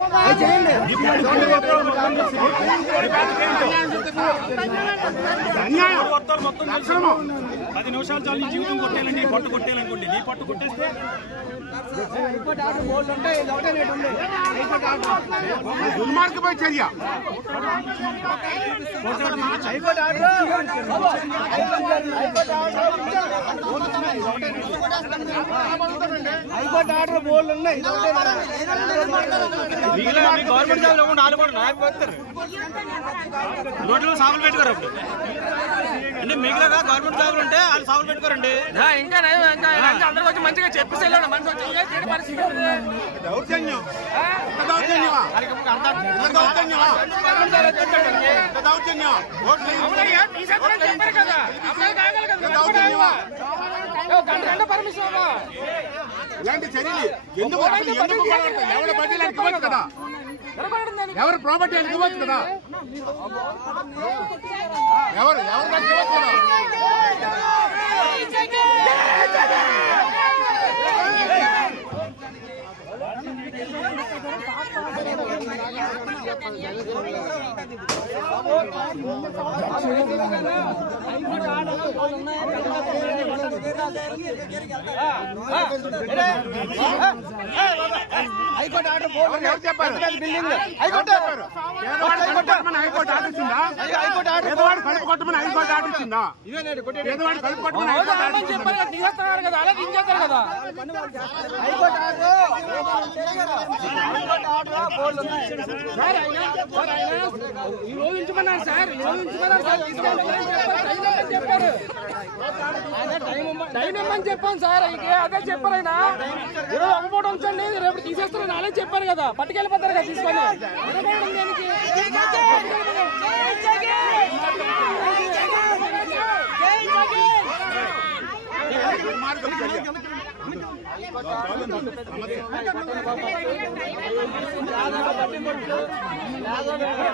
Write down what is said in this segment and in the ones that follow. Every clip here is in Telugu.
10 నిమిషాలు చాలు నీ జీవితం కొట్టేయాలండి, ఈ పట్టు కొట్టేయాలనుకోండి. నీ పట్టు కొట్టేస్తే దుర్మార్గపై చర్య. హైకోర్టు ఆర్డర్ బోర్డు ఉన్నాయి. గవర్నమెంట్ జాబ్ వాళ్ళు కూడా నాకు పోతారు, రోడ్లో సాగులు పెట్టుకోరు. అప్పుడు అంటే మిగిలిన గవర్నమెంట్ జాబులు ఉంటే వాళ్ళు సాగులు పెట్టుకోరండి. ఇంకా అందరికి వచ్చి మంచిగా చెప్పేసి వెళ్ళాడు. మనిషి వచ్చి పరిస్థితి దౌర్జన్యం ఇలాంటి చర్యలు ఎందుకు ఎవరి బడ్జెట్ ఇవ్వచ్చు కదా, ఎవరు ప్రాపర్టీ ఇవ్వచ్చు కదా, ఎవరు ఇవ్వచ్చు కదా. హైకోర్టు ఆర్డర్ బోర్డు చెప్పారు. బిల్డింగ్ హైకోర్టు ఆర్డర్ ఇచ్చిందా? హైకోర్టు ఆర్డర్ కలుపు కొట్టమని హైకోర్టు ఆర్డర్ ఇచ్చిందా? కలుపు కొట్టమని చెప్పారు కదా, తీసేస్తున్నారు కదా, అలా తీసేస్తారు కదా. హైకోర్టు ఈ రోజు ఉంచుకున్నారు సార్, ఈ రోజు ఉంచుకున్నారు సార్, చెప్పారు. టైం ఇమ్మని చెప్పాను సార్, అదే చెప్పారు. ఆయన ఈరోజు అమ్మపోవడం ఉంచండి, రేపు తీసేస్తారు అలా చెప్పారు కదా, పట్టుకెళ్ళిపోతారు కదా తీసుకొని.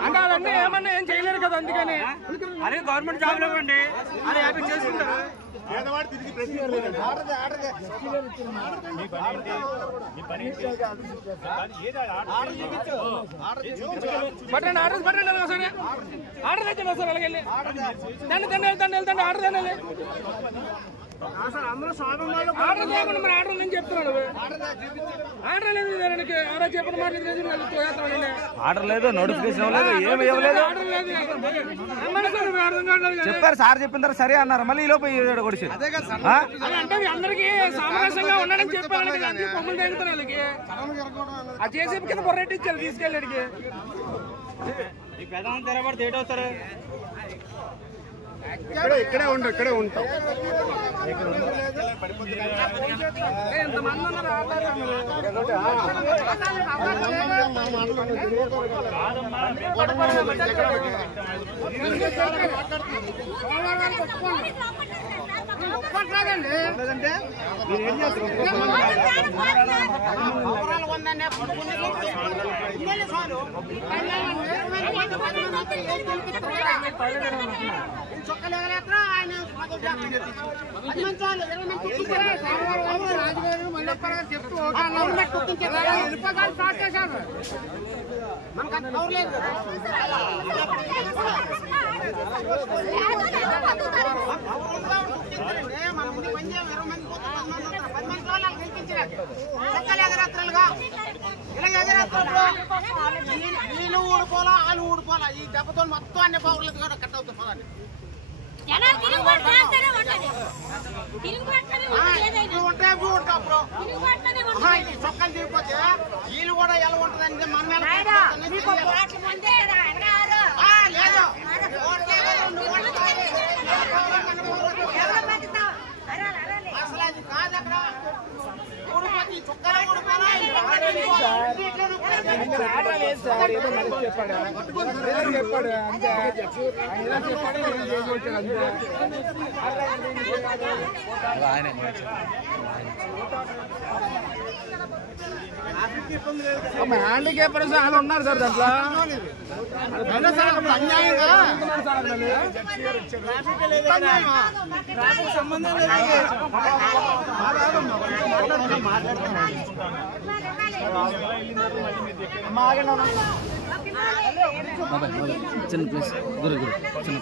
అంటే అవన్నీ ఏమన్నా ఏం చేయలేరు కదా, అందుకని అదే గవర్నమెంట్ జాబ్ లేవండి, అది హ్యాపీ చేసుకుంటారు. పట్టండి ఆర్డర్ పట్టండి సరే, ఆర్డర్ తెచ్చండి సార్. అలాగే తండ్రి ఆర్డర్ తినాలి. ఆర్డర్ లేకుండా మన ఆర్డర్ నేను చెప్తున్నాను. ఆర్డర్ లేదు ఎవరో చెప్పిన మాట ఆర్డర్ లేదు, నోటిఫికేషన్ లేదు, ఏమి ఇవ్వలేదు. ఆర్డర్ లేదు అర్థం కావట్లేదు. చెప్పారు సార్, చెప్పిన తర్వాత సరే అన్నారు, మళ్ళీ ఈ లోపు కొడిచారు. అంటే అందరికి సామరస్యంగా ఉన్నాడని చెప్పాను కదా, కొమ్మలు తగ్గుతారు వాళ్ళకి. అది చేసేపు కింద పొర్రెట్టి ఇచ్చారు తీసుకెళ్ళాడికి. ఈ పెదం తెరబడితే ఏటవుతారు? ఇక్కడే ఉంటాం. ఎంతమంది ఉన్నారు వీళ్ళు ఊడిపోలా వాళ్ళు ఊడిపోలా. ఈ దెబ్బతో మొత్తం అన్ని పౌరులు కూడా కట్ అవుతుంది. పదండి చొక్కాలు దిగిపోతే వీళ్ళు కూడా ఎలా ఉంటుందంటే మన అసలు అది కాదు. అక్కడ ఊడిపోతే చుక్కలు ఊడిపోయినా హ్యాండిక్యాపర్స్ వాళ్ళు ఉన్నారు సార్ దాంట్లో. అన్యాయంగా సంబంధం లేదు. చిన్న ప్లేస్ గురు చిన్న